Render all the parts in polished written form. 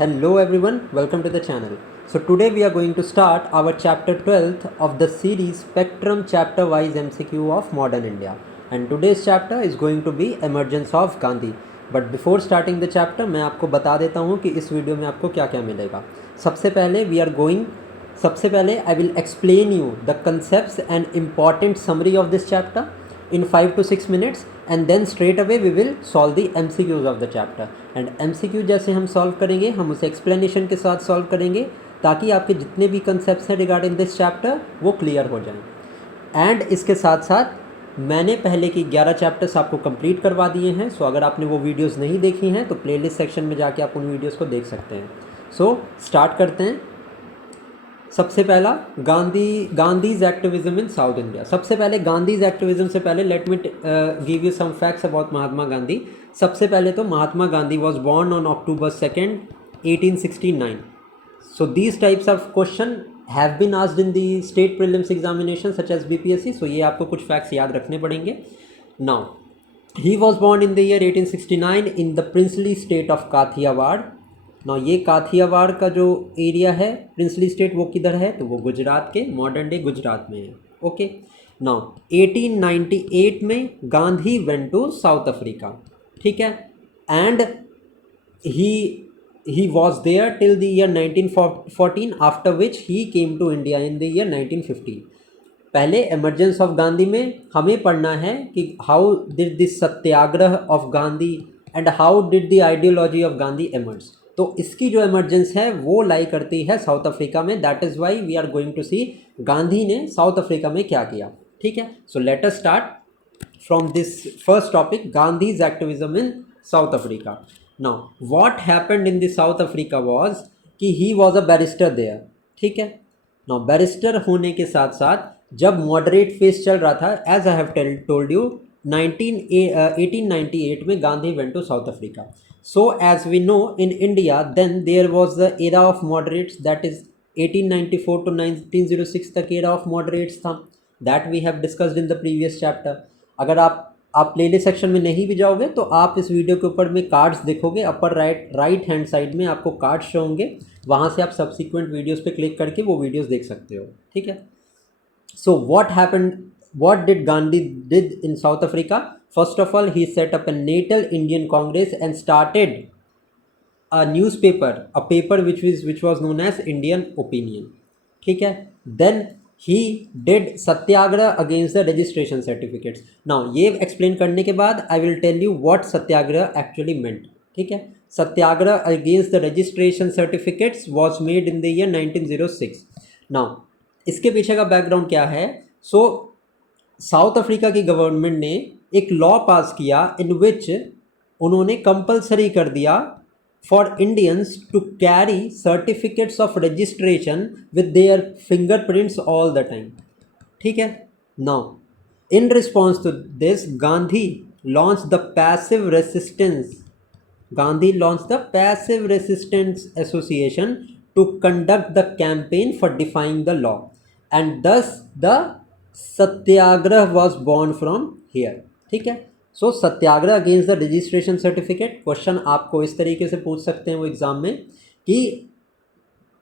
Hello everyone, welcome to the channel. So today we are going to start our chapter 12th of the series Spectrum chapter wise MCQ of modern India. And today's chapter is going to be Emergence of Gandhi. But before starting the chapter मैं आपको बता देता हूँ कि इस video में आपको क्या क्या मिलेगा. सबसे पहले I will explain you the concepts and important summary of this chapter in 5 to 6 minutes and then straight away we will solve the MCQs of the chapter. And MCQ जैसे हम solve करेंगे हम उसे explanation के साथ solve करेंगे ताकि आपके जितने भी concepts हैं regarding this chapter वो clear हो जाएं. एंड इसके साथ साथ मैंने पहले की 11 चैप्टर्स आपको कंप्लीट करवा दिए हैं. सो अगर आपने वो वीडियोस नहीं देखी हैं तो प्लेलिस्ट सेक्शन में जाके आप उन वीडियोस को देख सकते हैं. सो स्टार्ट करते हैं. सबसे पहला Gandhi's activism in South India. सबसे पहले गांधीज एक्टिविज्म से पहले let me give you some facts about Mahatma Gandhi. सबसे पहले तो Mahatma Gandhi was born on October 2nd 1869. So these types of question have been asked in the state prelims examination such as BPSC. So ये आपको कुछ facts याद रखने पड़ेंगे. Now he was born in the year 1869 in the princely state of Kathiawar. Now ये काथियावाड़ का जो area है प्रिंसली स्टेट वो किधर है तो वो गुजरात के मॉडर्न डे गुजरात में है. ओके. नाउ 1898 में Gandhi went to South Africa. ठीक है. And he was there till the year 1914 after which he came to India in the year 1915. पहले एमरजेंस ऑफ गांधी में हमें पढ़ना है कि how did this satyagraha of Gandhi and how did the ideology of Gandhi emerge. तो इसकी जो एमरजेंस है वो लाई करती है साउथ अफ्रीका में. That is why we are going to see Gandhi ने साउथ अफ्रीका में क्या किया. ठीक है. So let us start from this first topic Gandhi's activism in South Africa. Now what happened in the South Africa was कि he was a barrister there. ठीक है. Now barrister होने के साथ साथ जब moderate phase चल रहा था as I have told you 1898 में Gandhi went to South Africa. So as we know in India then there was the era of moderates, that is 1894 to 1906 तक era of moderates था. That we have discussed in the previous chapter. अगर आप playlist section में नहीं भी जाओगे तो आप इस वीडियो के ऊपर में कार्ड्स देखोगे. अपर राइट हैंड साइड में आपको कार्ड्स शो होंगे. वहाँ से आप सब्सिक्वेंट वीडियोस पे क्लिक करके वो वीडियोस देख सकते हो. ठीक है. So what did Gandhi did in South Africa. First of all he set up a Natal Indian Congress and started a newspaper, a paper which was known as Indian Opinion. ठीक है. Then he did satyagraha against the registration certificates. Now ये explain करने के बाद I will tell you what satyagraha actually meant. ठीक है. Satyagraha against the registration certificates was made in the year 1906. Now इसके पीछे का बैकग्राउंड क्या है. सो साउथ अफ्रीका की गवर्नमेंट ने एक लॉ पास किया इन विच उन्होंने कंपल्सरी कर दिया for Indians to carry certificates of registration with their fingerprints all the time. ठीक है. Now in response to this Gandhi launched the Passive Resistance Association to conduct the campaign for defying the law, and thus the Satyagrah was born from here. ठीक है. So satyagraha against the registration certificate. Question आपको इस तरीके से पूछ सकते हैं वो एग्जाम में कि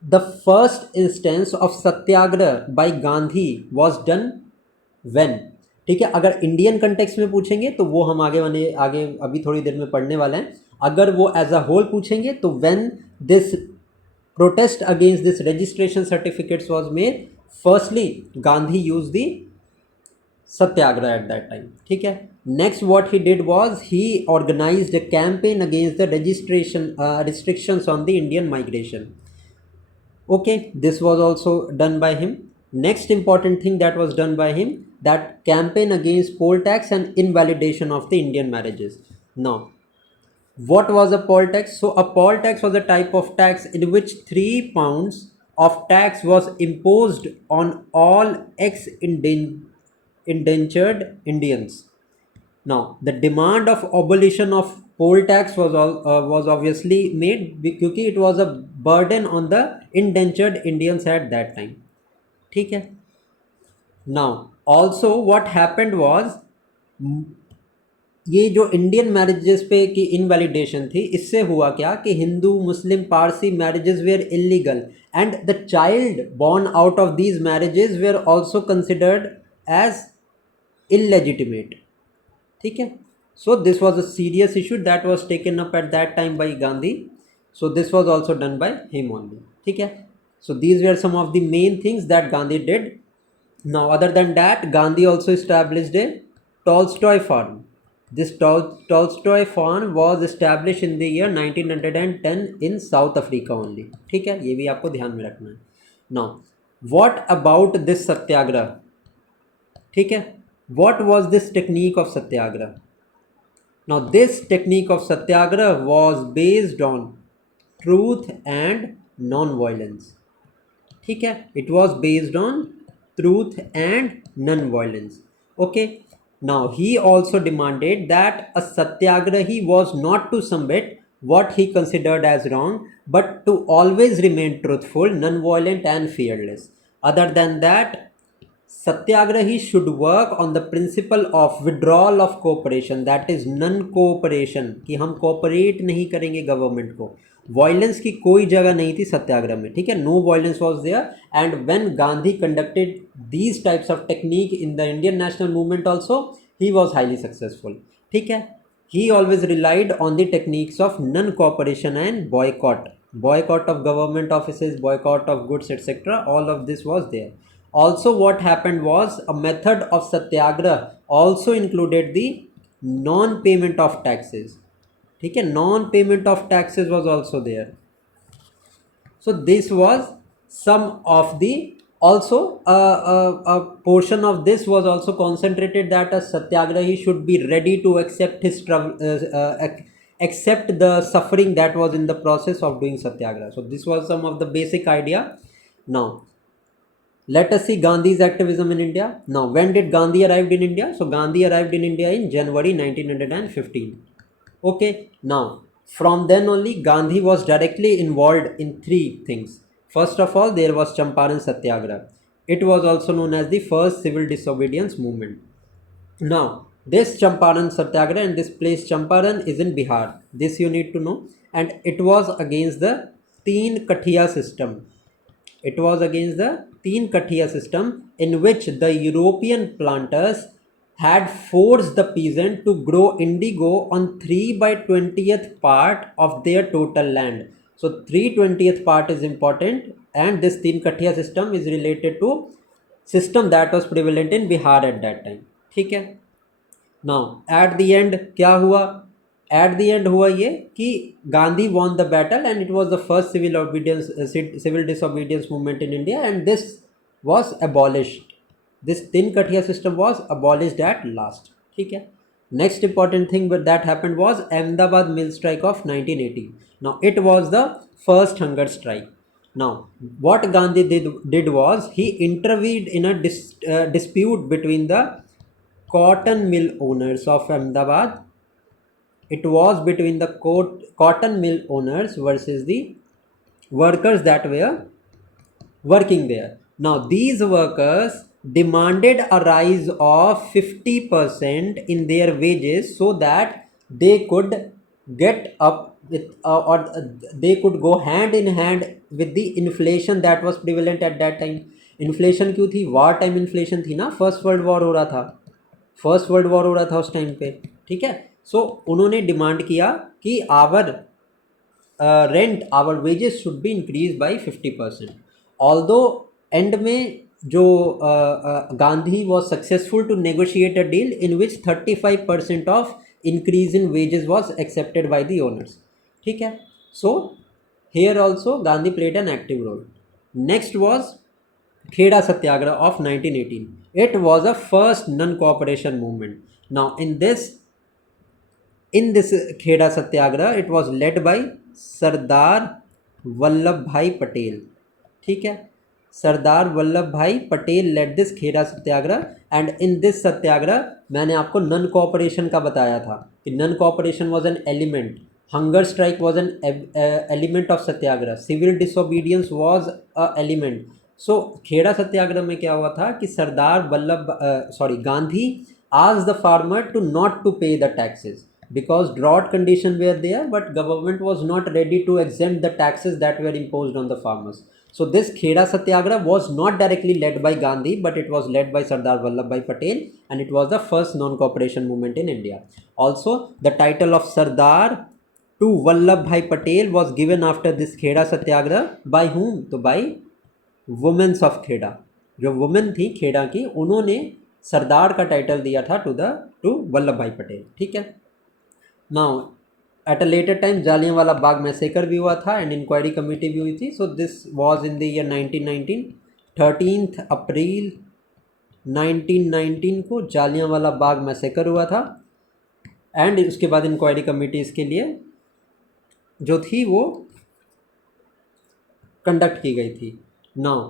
the first instance of satyagraha by Gandhi was done when. ठीक है. अगर इंडियन कंटेक्स्ट में पूछेंगे तो वो हम आगे अभी थोड़ी देर में पढ़ने वाले हैं. अगर वो एज अ होल पूछेंगे तो when this protest against this registration certificates was made, firstly Gandhi use the satyagraha at that time. ठीक है. Next what he did was he organised a campaign against the restrictions on the Indian migration. Okay, this was also done by him. Next important thing that was done by him, that campaign against poll tax and invalidation of the Indian marriages. Now what was a poll tax? So a poll tax was a type of tax in which 3 pounds of tax was imposed on all indentured Indians. Now the demand of abolition of poll tax was obviously made because it was a burden on the indentured Indians at that time. ठीक है. Now also what happened was ये जो Indian marriages पे की invalidation थी, इससे हुआ क्या कि Hindu Muslim Parsi marriages were illegal and the child born out of these marriages were also considered as illegitimate. ठीक है, so this was a serious issue that was taken up at that time by Gandhi. So this was also done by him only. ठीक है, so these were some of the main things that Gandhi did. Now other than that, Gandhi also established a Tolstoy farm. This Tolstoy farm was established in the year 1910 in South Africa only. ठीक है, ये भी आपको ध्यान में रखना है. Now what about this सत्याग्रह? ठीक है, what was this technique of Satyagraha? Now this technique of satyagrah was based on truth and non-violence. ठीक है, it was based on truth and non-violence. Okay, now he also demanded that a satyagrahi was not to submit what he considered as wrong, but to always remain truthful, non-violent and fearless. Other than that, satyagrahi should work on the principle of withdrawal of cooperation, that is non cooperation, कि हम cooperate नहीं करेंगे government को. Violence की कोई जगह नहीं थी सत्याग्रह में. ठीक है, no violence was there. And when Gandhi conducted these types of technique in the Indian national movement also, he was highly successful. ठीक है, he always relied on the techniques of non-cooperation and boycott of government offices, boycott of goods, etc. All of this was there. Also what happened was a method of satyagrah also included the non-payment of taxes. ठीक है, non-payment of taxes was also there. So this was some of the, also a portion of this was also concentrated that a satyagrahi should be ready to accept his accept the suffering that was in the process of doing satyagraha. So this was some of the basic idea. Now let us see Gandhi's activism in India. Now when did Gandhi arrived in India? So Gandhi arrived in India in January 1915. Okay, now from then only Gandhi was directly involved in three things. First of all, there was Champaran Satyagraha. It was also known as the first civil disobedience movement. Now this Champaran Satyagraha and this place Champaran is in Bihar. This you need to know. And it was against the Teen Kathiya system. It was against the Teen Kathiya system, in which the European planters had forced the peasant to grow indigo on 3/20th part of their total land. So 3/20th part is important, and this Teen Kathiya system is related to system that was prevalent in Bihar at that time. ठीक है, now at the end क्या हुआ? At the end हुआ ये कि Gandhi won the battle and it was the first civil disobedience movement in India, and this was abolished. This Tin Kathiya system was abolished at last. ठीक है, next important thing that happened was Ahmedabad mill strike of 1918. Now it was the first hunger strike. Now what Gandhi did was he intervened in a dispute between the cotton mill owners of Ahmedabad. It was between the cotton mill owners versus the workers that were working there. Now these workers demanded a rise of 50% in their wages so that they could get up with or they could go hand in hand with the inflation that was prevalent at that time. Inflation क्यों थी? War time inflation थी ना, first world war हो रहा था उस time पे. ठीक है, सो उन्होंने डिमांड किया कि our rent, our wages should be increase by 50%. Although end में जो Gandhi was successful to negotiate a deal in which 35% of increase in wages was accepted by the owners. ठीक है, so here also Gandhi played an active role. Next was Kheda satyagraha of 1918. It was a first non-cooperation movement. Now in this Kheda Satyagraha, it was led by Sardar Vallabh Bhai Patel. ठीक है, Sardar Vallabh Bhai Patel led this Kheda satyagraha. And in this satyagraha मैंने आपको non cooperation का बताया था कि non cooperation was an element, hunger strike was an element of satyagraha, civil disobedience was a element. So Kheda satyagraha में क्या हुआ था कि Gandhi asked the farmer to not to pay the taxes because drought condition were there, but government was not ready to exempt the taxes that were imposed on the farmers. So this Kheda Satyagraha was not directly led by Gandhi, but it was led by Sardar Vallabhbhai Patel, and it was the first non-cooperation movement in India. Also, the title of Sardar to Vallabhbhai Patel was given after this Kheda Satyagraha by whom? तो by women's of Kheda, जो women थी खेड़ा की, उन्होंने सरदार का title दिया था to Vallabh Bhai Patel. ठीक है। Now at a later time Jallianwala Bagh massacre भी हुआ था एंड इंक्वायरी कमेटी भी हुई थी। So this was in the year 1919, 13 अप्रैल 1919 को जालियांवाला बाग मैसेकर हुआ था एंड उसके बाद इंक्वायरी कमेटी इसके लिए जो थी वो कंडक्ट की गई थी। नाउ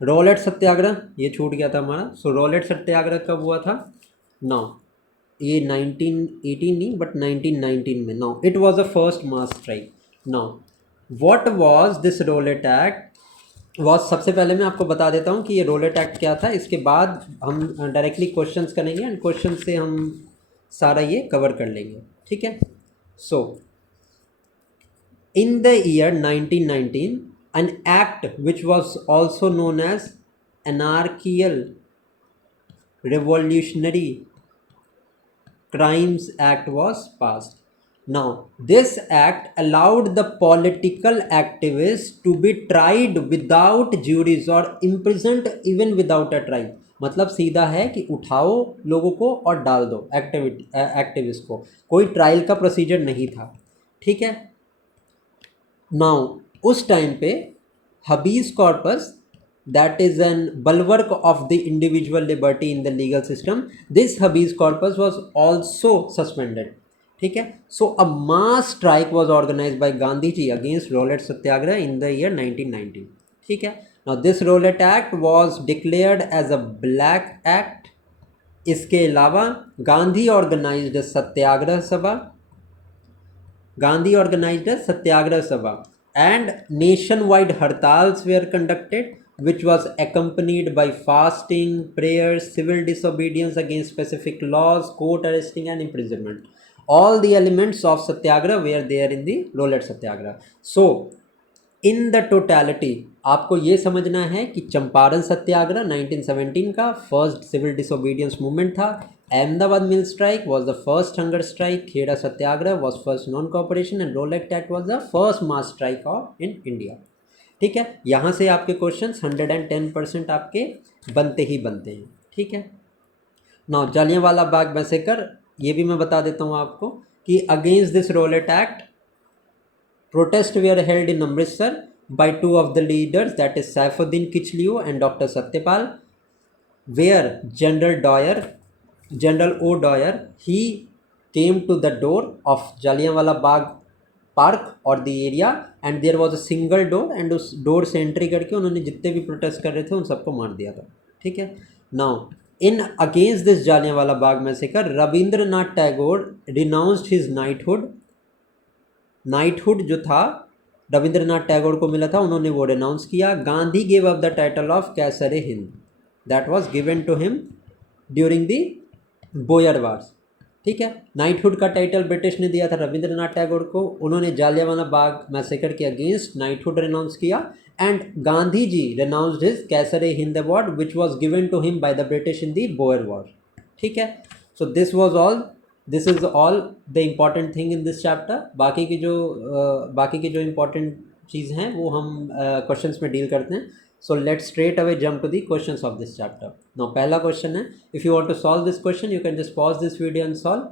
रोलेट सत्याग्रह, ये छूट गया था हमारा। सो रोलेट सत्याग्रह कब हुआ था? नाउ ये 1918 नहीं बट 1919 में। Now it was the first mass strike. Now what was this Rowlatt act was, सबसे पहले मैं आपको बता देता हूँ कि ये रोलेट एक्ट क्या था, इसके बाद हम डायरेक्टली क्वेश्चंस करेंगे एंड क्वेश्चन से हम सारा ये कवर कर लेंगे। ठीक है। सो in the year 1919, an act which was also known as Anarchical Revolutionary Crimes Act was passed. Now, this act allowed the political activists to be tried without juries or imprisoned even without a trial. मतलब सीधा है कि उठाओ लोगों को और डाल दो एक्टिविस्ट को, कोई ट्रायल का प्रोसीजर नहीं था। ठीक है। नाउ उस टाइम पे habeas corpus, that is an bulwark of the individual liberty in the legal system, this habeas corpus was also suspended. ठीक है। So a mass strike was organised by Gandhi ji against Rowlatt satyagraha in the year 1919। ठीक है। Now this Rowlatt act was declared as a black act. इसके अलावा Gandhi organised सत्याग्रह सभा, Gandhi organized a Satyagraha Sabha and nationwide hartals were conducted, which was accompanied by fasting, prayers, civil disobedience against specific laws, court arresting and imprisonment. All the elements of Satyagraha were there in the Rolet Satyagraha. So, in the totality आपको ये समझना है कि चंपारण सत्याग्रह 1917 का first civil disobedience movement था, Ahmedabad mill strike was the first hunger strike, Kheda satyagraha was first non cooperation and Rowlatt act was the first mass strike of in India. ठीक है। यहाँ से आपके क्वेश्चंस 110% आपके बनते ही बनते हैं। ठीक है। नाउ जालियांवाला बाग मैसेकर, ये भी मैं बता देता हूँ आपको कि against this Rowlatt act protests were held in Amritsar by two of the leaders, that is Saifuddin Kichliu and Dr. Satyapal, where General O. Dwyer, he came to the door of Jallianwala Bagh Park or the area and there was a single door and उस door से entry करके उन्होंने जितने भी protest कर रहे थे उन सबको मार दिया था। ठीक है। Now in against this Jallianwala Bagh massacre, Rabindranath Tagore renounced his knighthood। Knighthood जो था रविंद्रनाथ टैगोर को मिला था, उन्होंने वो रिनाउंस किया। Gandhi gave up the title of Kaisar e Hind, that was given to him during the Boer wars. ठीक है। नाइटहुड का टाइटल ब्रिटिश ने दिया था रविंद्रनाथ टैगोर को, उन्होंने जालियांवाला बाग मैसेकर के अगेंस्ट नाइटहुड रिनाउंस किया and Gandhi ji renounced his Kaisar e Hind award which was given to him by the British in the Boer war. ठीक है। So this was all, this is all the important thing in this chapter. बाकी की जो important चीज़ हैं वो हम questions में deal करते हैं। So let's straight away jump to the questions of this chapter. Now पहला क्वेश्चन है, if you want to solve this question you can just pause this video and solve.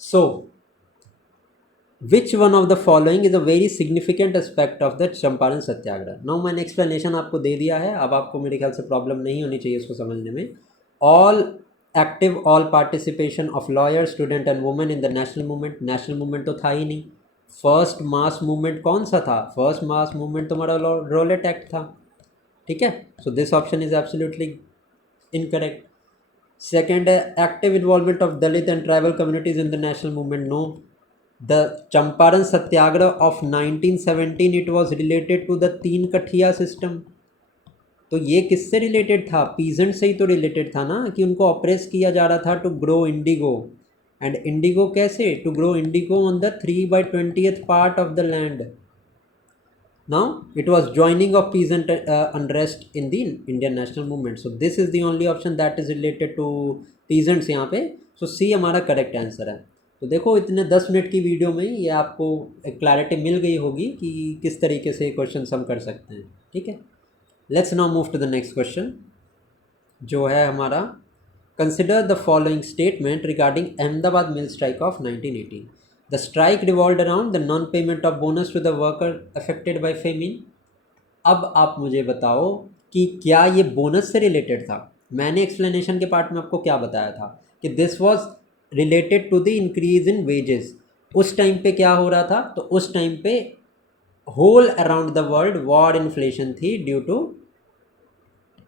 So which one of the following is a very significant aspect of the Champaran satyagraha. Now मैंने explanation आपको दे दिया है, अब आपको मेरे ख्याल से प्रॉब्लम नहीं होनी चाहिए इसको समझने में। all participation of lawyers, student and women in the national movement। national movement तो था ही नहीं। फर्स्ट मास मूवमेंट कौन सा था? फर्स्ट मास मूवमेंट तुम्हारा रोलेट एक्ट था। ठीक है। So this option is absolutely incorrect. Second है active involvement of Dalit and tribal communities in the national movement. No. The Champaran satyagraha of 1917 it was related to the tinkathia system. तो ये किससे related था? Peasant से ही तो रिलेटेड था ना, कि उनको ऑप्रेस किया जा रहा था to grow indigo. And indigo कैसे? To grow indigo on the 3/20th part of the land. Now it was joining of peasant unrest in the Indian national movement. So this is the only option that is related to peasants यहाँ पे. So C हमारा correct answer है. तो देखो इतने 10 minute की video में ये आपको एक क्लैरिटी मिल गई होगी कि किस तरीके से क्वेश्चन हम कर सकते हैं. ठीक है, let's now move to the next question जो है हमारा. Consider the following statement regarding Ahmedabad mill strike of 1918. The strike revolved around the non-payment of bonus to the worker affected by famine. अब आप मुझे बताओ कि क्या ये बोनस से रिलेटेड था? मैंने एक्सप्लेनेशन के पार्ट में आपको क्या बताया था कि this was related to the increase in wages. उस टाइम पे क्या हो रहा था? तो उस टाइम पे whole around the World War inflation थी due to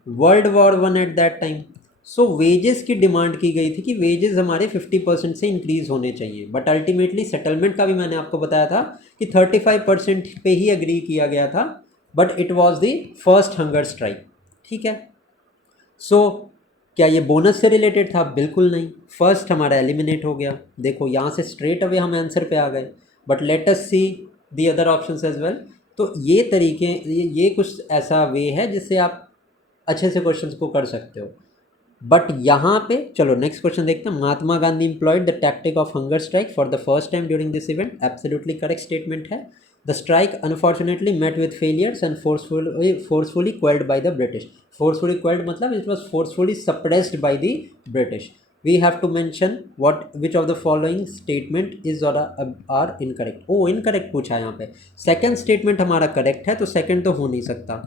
World War 1 at that time. So wages की डिमांड की गई थी कि वेजेस हमारे 50% से इंक्रीज़ होने चाहिए. बट अल्टीमेटली सेटलमेंट का भी मैंने आपको बताया था कि 35% पे ही अग्री किया गया था. But it was the first hunger strike. ठीक है, सो क्या ये बोनस से रिलेटेड था? बिल्कुल नहीं. फर्स्ट हमारा एलिमिनेट हो गया. देखो यहाँ से स्ट्रेट अवे हम आंसर पे आ गए. But let us see the other options as well. तो ये तरीके, ये कुछ ऐसा वे है जिससे आप अच्छे से क्वेश्चंस को कर सकते हो. बट यहाँ पे चलो नेक्स्ट क्वेश्चन देखते हैं. Mahatma Gandhi employed the tactic of hunger strike for the first time during this event. Absolutely correct statement है. The strike unfortunately met with failures and forcefully quelled by the British. Forcefully quelled मतलब it was forcefully suppressed by the British. We have to mention what which of the following statement is और are incorrect. Oh incorrect पूछा है यहाँ पे. Second statement हमारा correct है, तो second तो हो नहीं सकता.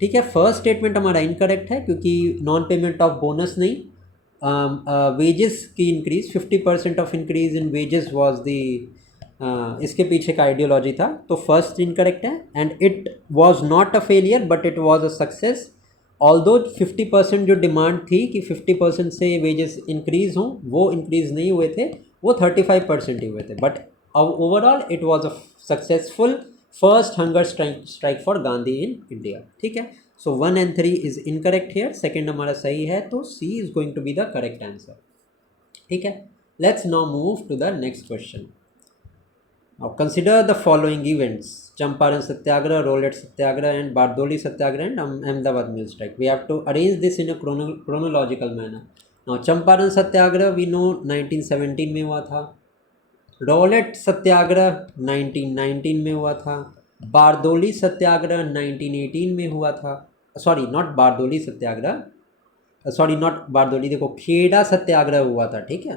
ठीक है, फर्स्ट स्टेटमेंट हमारा इनकरेक्ट है क्योंकि नॉन पेमेंट ऑफ बोनस नहीं, वेजेस की increase 50% of increase in wages was the इसके पीछे का आइडियोलॉजी था. तो फर्स्ट इनकरेक्ट है. And it was not a failure but it was a success. Although 50% जो डिमांड थी कि 50% से वेजेस इंक्रीज हों, वो इंक्रीज नहीं हुए थे, वो 35% ही हुए थे. But overall it was a successful first hunger strike for Gandhi in India. ठीक है, so 1 and 3 is incorrect here. Second हमारा सही है, तो C is going to be the correct answer. ठीक है, let's now move to the next question. Now consider the following events: Champaran satyagraha, Rowlatt satyagraha and Bardoli satyagraha and Ahmedabad mill strike. We have to arrange this in a chronological manner. Now Champaran satyagraha we know 1917 में हुआ था. Roulette सत्याग्रह 1919 में हुआ था. बारदोली सत्याग्रह 1918 में हुआ था. Sorry not Bardoli satyagraha, sorry not Bardoli, देखो खेड़ा सत्याग्रह हुआ था. ठीक है,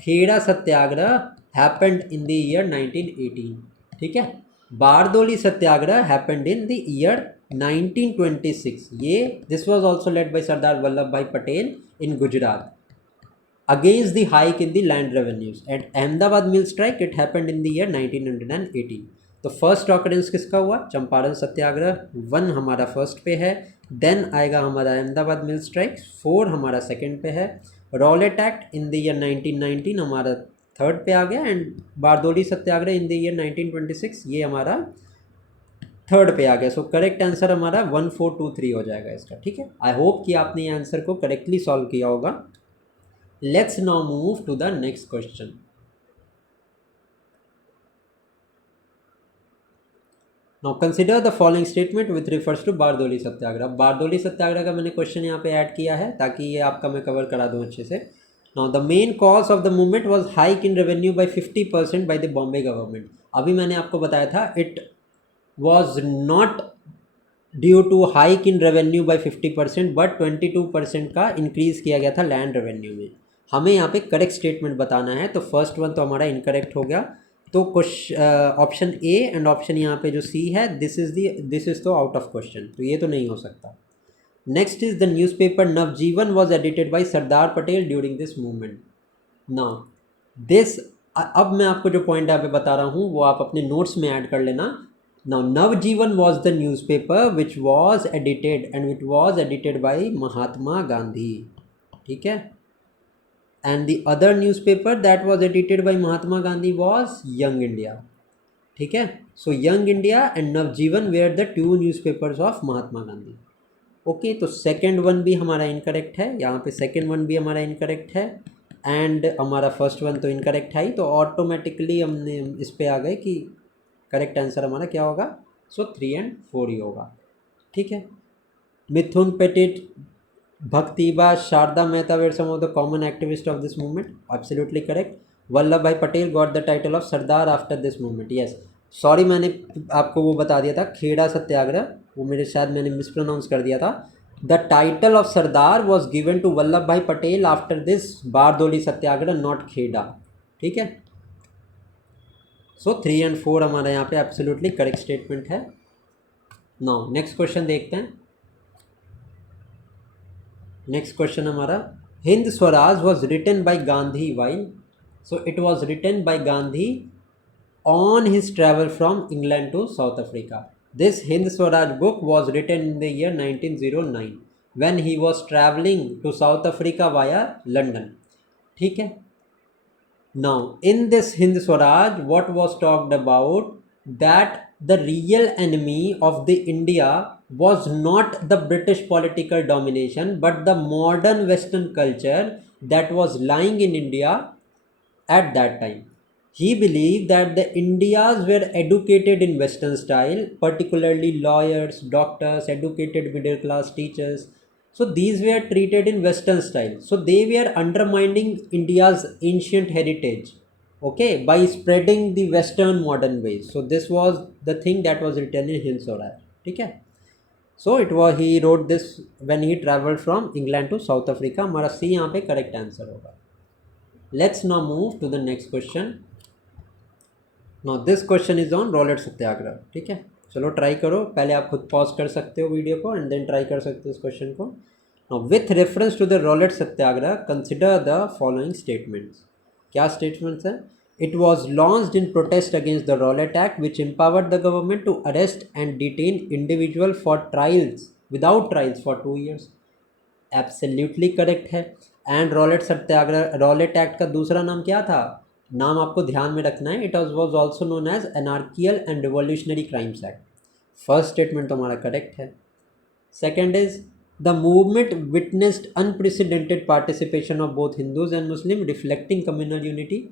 Kheda satyagraha happened in the year 1918. ठीक है, Bardoli satyagraha happened in the year 1926. ये this was also led by Sardar Vallabh Bhai Patel in Gujarat against the hike in the land revenues. At Ahmedabad mill strike it happened in the year 1918. तो first occurrence किसका हुआ? चंपारण सत्याग्रह. 1 हमारा first पे है. Then आएगा हमारा अहमदाबाद मिल स्ट्राइक. 4 हमारा सेकंड पे है. Rowlatt act in the year 1919 हमारा थर्ड पे आ गया. And Bardoli Satyagraha in the year 1926 ये हमारा थर्ड पे आ गया. सो करेक्ट आंसर हमारा 1 4 2 3 हो जाएगा इसका. ठीक है, आई होप कि आपने ये आंसर को करेक्टली सॉल्व किया होगा. Let's now move to the next question. Now consider the following statement which refers to Bardoli Satyagraha. Bardoli Satyagraha का मैंने क्वेश्चन यहाँ पे ऐड किया है ताकि ये आपका मैं कवर करा दूँ अच्छे से. Now the main cause of the movement was hike in revenue by 50% by the Bombay government. अभी मैंने आपको बताया था it was not due to hike in revenue by 50% but 22% का इंक्रीज़ किया गया था लैंड रेवेन्यू में. हमें यहाँ पे करेक्ट स्टेटमेंट बताना है. तो फर्स्ट वन तो हमारा इनकरेक्ट हो गया. तो ऑप्शन ए एंड ऑप्शन यहाँ पे जो सी है दिस इज़ तो आउट ऑफ क्वेश्चन, तो ये तो नहीं हो सकता. Next is the newspaper Navjivan was edited by Sardar Patel during this movement. Now this, अब मैं आपको जो पॉइंट यहाँ पे बता रहा हूँ वो आप अपने नोट्स में ऐड कर लेना. Now Navjeevan was the newspaper which was edited and it was edited by Mahatma Gandhi. ठीक है, and the other newspaper that was edited by Mahatma Gandhi was Young India. ठीक है, so Young India and Navjeevan were the 2 newspapers of Mahatma Gandhi. Okay, तो second one भी हमारा incorrect है, यहाँ पे सेकेंड वन भी हमारा इनकरेक्ट है एंड हमारा फर्स्ट वन तो इनकरेक्ट है ही, तो ऑटोमेटिकली हमने इस पे आ गए कि करेक्ट आंसर हमारा क्या होगा। सो 3 एंड 4 ही होगा। ठीक है, मिथुन petit, Bhaktiba, Sharda Mehta were some of the common activists of this movement. Absolutely correct. Vallabhbhai Patel got the title of Sardar after this movement. Yes. Sorry, मैंने आपको वो बता दिया था, खेड़ा सत्याग्रह, वो मेरे शायद मैंने मिसप्रोनाउंस कर दिया था। The title of Sardar was given to Vallabh Bhai Patel after this Bardoli satyagraha, not Kheda. ठीक है, सो 3 एंड 4 हमारा यहाँ पे एब्सोल्युटली करेक्ट स्टेटमेंट है। नाउ नेक्स्ट क्वेश्चन देखते हैं। नेक्स्ट क्वेश्चन हमारा, Hind Swaraj was written by Gandhi while, so it was written by Gandhi on his travel from England to South Africa. This Hind Swaraj book was written in the year 1909 when he was traveling to South Africa via London. ठीक है, now in this Hind Swaraj what was talked about, that the real enemy of the India was not the British political domination but the modern Western culture that was lying in India at that time. He believed that the Indias were educated in Western style, particularly lawyers, doctors, educated middle class teachers. So these were treated in Western style. So they were undermining India's ancient heritage, okay, by spreading the Western modern ways. So this was the thing that was written in Hind Swaraj. ठीक है, so it was, he wrote this when he traveled from England to South Africa. हमारा C यहाँ पे correct answer होगा। Let's now move to the next question. Now this question is on Rowlatt satyagraha. ठीक है, चलो try करो, पहले आप खुद पॉज कर सकते हो वीडियो को एंड देन ट्राई कर सकते हो इस क्वेश्चन को। Now with reference to the Rowlatt Satyagraha consider the following statements. क्या स्टेटमेंट्स हैं? It was launched in protest against the Rowlatt Act which empowered the government to arrest and detain individual for trials without trials for 2 years. Absolutely correct है। And Rowlatt satyagraha, Rowlatt Act का दूसरा नाम क्या था? नाम आपको ध्यान में रखना है, it was also known as Anarchical and Revolutionary Crimes Act. First statement तो हमारा करेक्ट है। Second is the movement witnessed unprecedented participation of both Hindus and Muslim reflecting communal unity.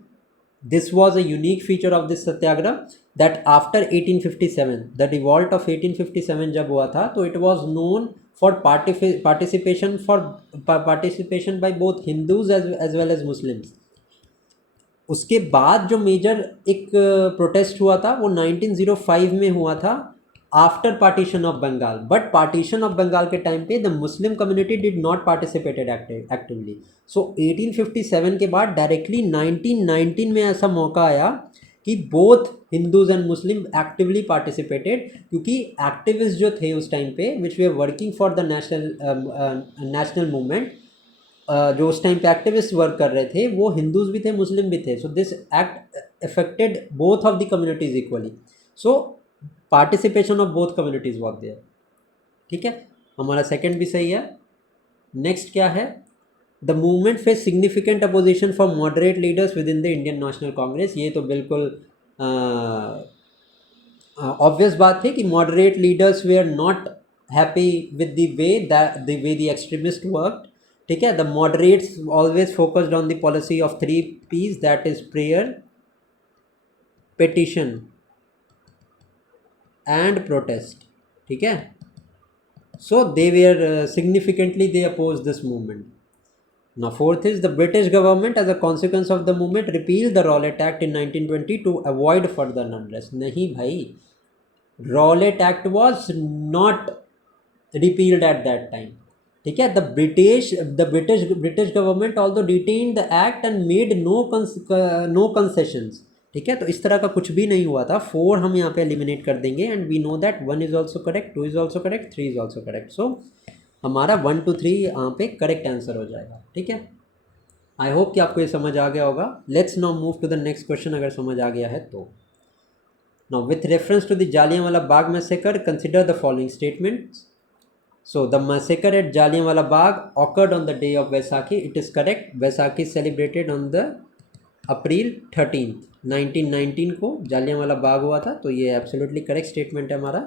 This was a unique feature of this satyagraha that after 1857, the revolt of 1857 जब हुआ था, तो it was known for participation by both Hindus as well as Muslims. उसके बाद जो major एक protest हुआ था वो 1905 में हुआ था after partition of Bengal, but partition of Bengal के टाइम पे the Muslim community did not participated actively. So 1857 के बाद डायरेक्टली 1919 में ऐसा मौका आया कि both Hindus and Muslim actively participated, क्योंकि एक्टिविस्ट जो थे उस टाइम पे which were working for the national movement, जो उस टाइम पे एक्टिविस्ट वर्क कर रहे थे वो हिंदूज भी थे मुस्लिम भी थे। So this act affected both of the communities equally, so participation of both communities was there. ठीक है, हमारा सेकंड भी सही है। नेक्स्ट क्या है? The movement face significant opposition from moderate leaders within the Indian National Congress. ये तो बिल्कुल ऑब्वियस बात है कि मॉडरेट लीडर्स वे are not happy with the way the extremist work. ठीक है, the moderates always focused on the policy of 3 P's, that is prayer, petition and protest. ठीक है, so they were significantly they oppose this movement. Now fourth is the British government as a consequence of the movement repealed the Rowlatt Act in 1920 to avoid further unrest. नहीं भाई, Rowlatt Act was not repealed at that time. ठीक है, the British government although detained the act and made no concessions. ठीक है, तो इस तरह का कुछ भी नहीं हुआ था। 4 हम यहाँ पे एलिमिनेट कर देंगे and we know that 1 is also correct, 2 is also correct, 3 is also correct. So हमारा 1 to 3 यहाँ पे करेक्ट आंसर हो जाएगा। ठीक है, आई होप कि आपको ये समझ आ गया होगा। Let's now move to the next question, अगर समझ आ गया है तो। Now with reference to the Jallianwala Bagh massacre consider the following statements. So the massacre at Jallianwala Bagh occurred on the day of Vaisakhi. It is correct, Vaisakhi celebrated on the April 13, 1919 को जालियांवाला बाग हुआ था, तो ये एब्सोल्युटली करेक्ट स्टेटमेंट है हमारा।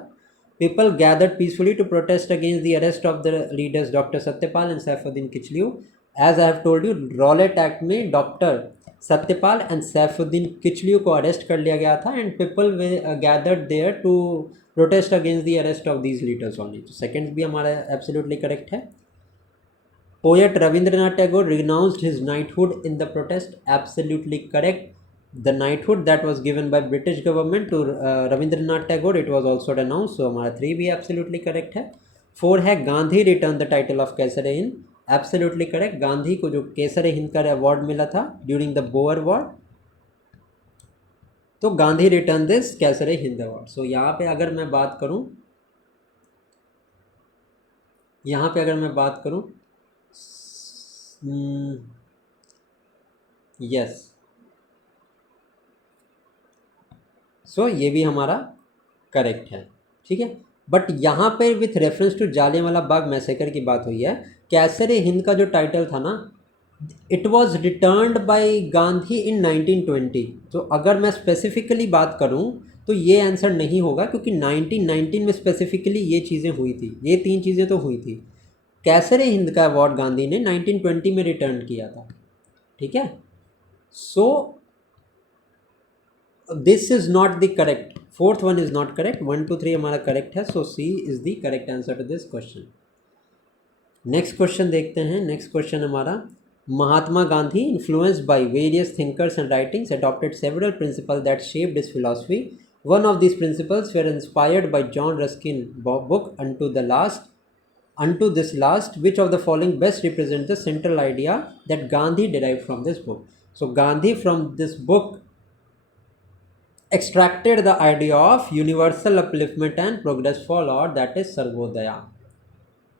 people gathered peacefully to protest against the arrest of the leaders Dr. Satyapal and Saifuddin Kichliu. As I have told you, Rowlatt Act में doctor Satyapal and Saifuddin Kitchlew को arrest कर लिया गया था and people gathered there to protest against the arrest of these leaders only. तो second भी हमारा absolutely correct है. Poet Rabindranath Tagore renounced his knighthood in the protest. Absolutely correct. The knighthood that was given by British government to Rabindranath Tagore, it was also renounced. So हमारा 3 भी absolutely correct है. 4 है Gandhi return the title of Kesar Hind. Absolutely correct. Gandhi को जो केसर हिंद का award मिला था during the Boer war, तो Gandhi return this Kaisar Hind award. So यहाँ पे अगर मैं बात करूँ यस, सो ये भी हमारा करेक्ट है. ठीक है. बट यहाँ पे with reference to Jallianwala Bagh massacre की बात हुई है. कैसर हिंद का जो टाइटल था ना, it was returned by Gandhi in 1920. तो अगर मैं स्पेसिफिकली बात करूँ तो ये आंसर नहीं होगा, क्योंकि 1919 में स्पेसिफिकली ये चीज़ें हुई थी, ये 3 चीज़ें तो हुई थी. कैसर हिंद का अवार्ड गांधी ने 1920 में रिटर्न किया था. ठीक है. So this is not the correct. 4th one is not correct. 1 2 3 हमारा करेक्ट है. So C is the correct answer to this question. Next question देखते हैं. नेक्स्ट क्वेश्चन हमारा, Mahatma Gandhi influenced by various thinkers and writings adopted several principles that shaped his philosophy. One of these principles were inspired by John Ruskin book Unto this last, which of the following best represents the central idea that Gandhi derived from this book? So Gandhi from this book extracted the idea of universal upliftment and progress for all, that is Sarvodaya.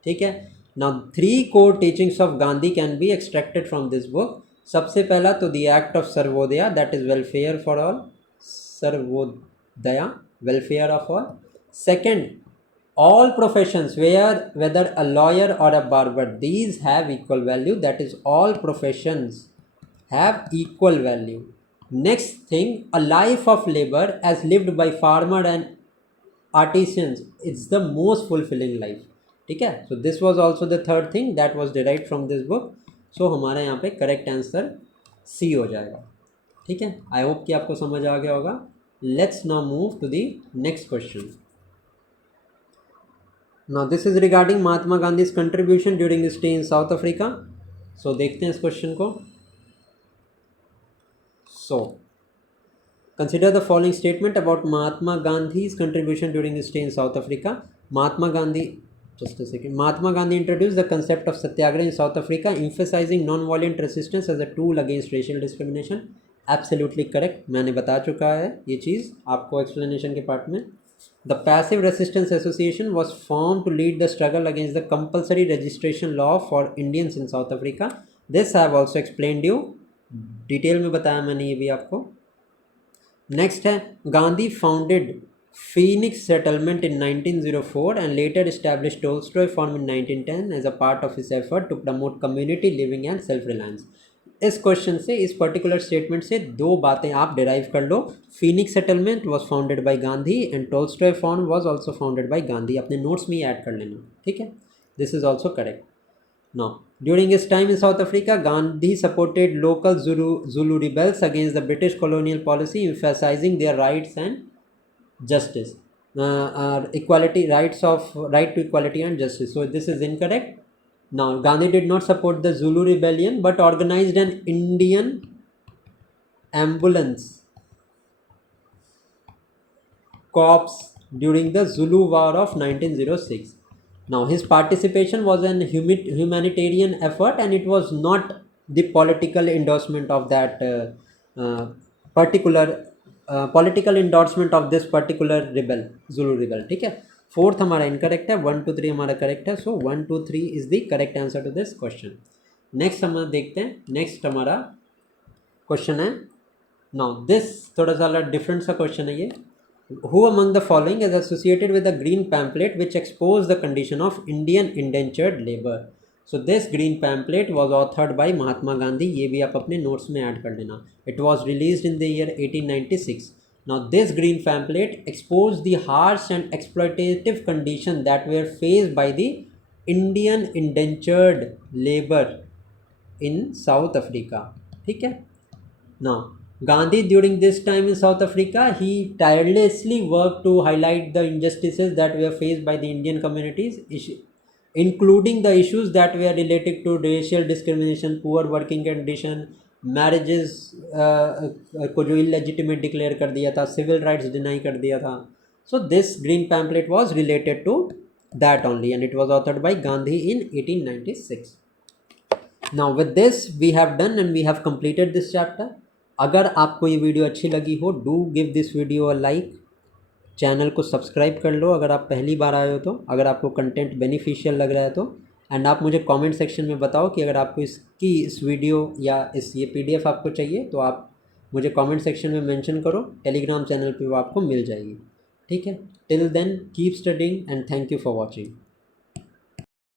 ठीक है. Now 3 core teachings of Gandhi can be extracted from this book. सबसे पहला तो the act of Sarvodaya, that is welfare for all. Sarvodaya, welfare of all. Second, all professions, whether a lawyer or a barber, these have equal value, that is all professions have equal value. Next thing, a life of labor as lived by farmer and artisans, it's the most fulfilling life. ठीक है. So this was also the third thing that was derived from this book. So हमारा यहाँ पे correct answer C हो जाएगा. ठीक है. I hope कि आपको समझ आ गया होगा. Let's now move to the next question. Now this is regarding Mahatma Gandhi's contribution during his stay in South Africa. So देखते हैं इस क्वेश्चन को. So consider the following statement about Mahatma Gandhi's contribution during his stay in South Africa. Mahatma Gandhi introduced the concept of satyagraha in South Africa, emphasizing non-violent resistance as a tool against racial discrimination. Absolutely correct. मैंने बता चुका है ये चीज़ आपको explanation के part में. The Passive Resistance Association was formed to lead the struggle against the compulsory registration law for Indians in South Africa. This I have also explained you. Detail में बताया मैंने ये भी आपको. नेक्स्ट है, Gandhi founded Phoenix settlement in 1904 and later established Tolstoy Farm in 1910 as a part of his effort to promote community living and self-reliance. इस question से, इस पर्टिकुलर स्टेटमेंट से 2 बातें आप डिराइव कर लो. Phoenix settlement was founded by Gandhi and Tolstoy farm was also founded by Gandhi. अपने notes में ही ऐड कर लेना. ठीक है. This is also correct. Now during his time in South Africa, Gandhi supported local Zulu rebels against the British colonial policy, emphasizing their rights and justice, equality, right to equality and justice. So this is incorrect. Now Gandhi did not support the Zulu rebellion but organized an Indian ambulance corps during the Zulu War of 1906. Now his participation was an humanitarian effort and it was not the political endorsement of that political endorsement of this particular rebel, Zulu rebel. ठीक है. 4th हमारा incorrect है. 1 2 3 हमारा correct है. So 1 2 3 is the correct answer to this question. Next हम देखते हैं. Next हमारा क्वेश्चन है, नाउ दिस थोड़ा सा डिफरेंट सा क्वेश्चन है ये. Who among the following is associated with a green pamphlet which exposed the condition of Indian indentured labor? So this green pamphlet was authored by Mahatma Gandhi. ये भी आप अपने notes में ऐड कर लेना. It was released in the year 1896. Now this green pamphlet exposed the harsh and exploitative conditions that were faced by the Indian indentured labor in South Africa. ठीक है. Now Gandhi during this time in South Africa, he tirelessly worked to highlight the injustices that were faced by the Indian communities, including the issues that were related to racial discrimination, poor working condition, marriages को जो illegitimate declare कर दिया था, civil rights deny कर दिया था. So this green pamphlet was related to that only, and it was authored by Gandhi in 1896. Now with this we have done and we have completed this chapter. अगर आपको ये video अच्छी लगी हो, do give this video a like, channel को subscribe कर लो अगर आप पहली बार आए हो तो, अगर आपको कंटेंट बेनिफिशियल लग रहा है तो. एंड आप मुझे कमेंट सेक्शन में बताओ कि अगर आपको इस वीडियो या ये पीडीएफ आपको चाहिए तो आप मुझे कमेंट सेक्शन में मेंशन करो. टेलीग्राम चैनल पे वो आपको मिल जाएगी. ठीक है. Till then keep studying and thank you for watching.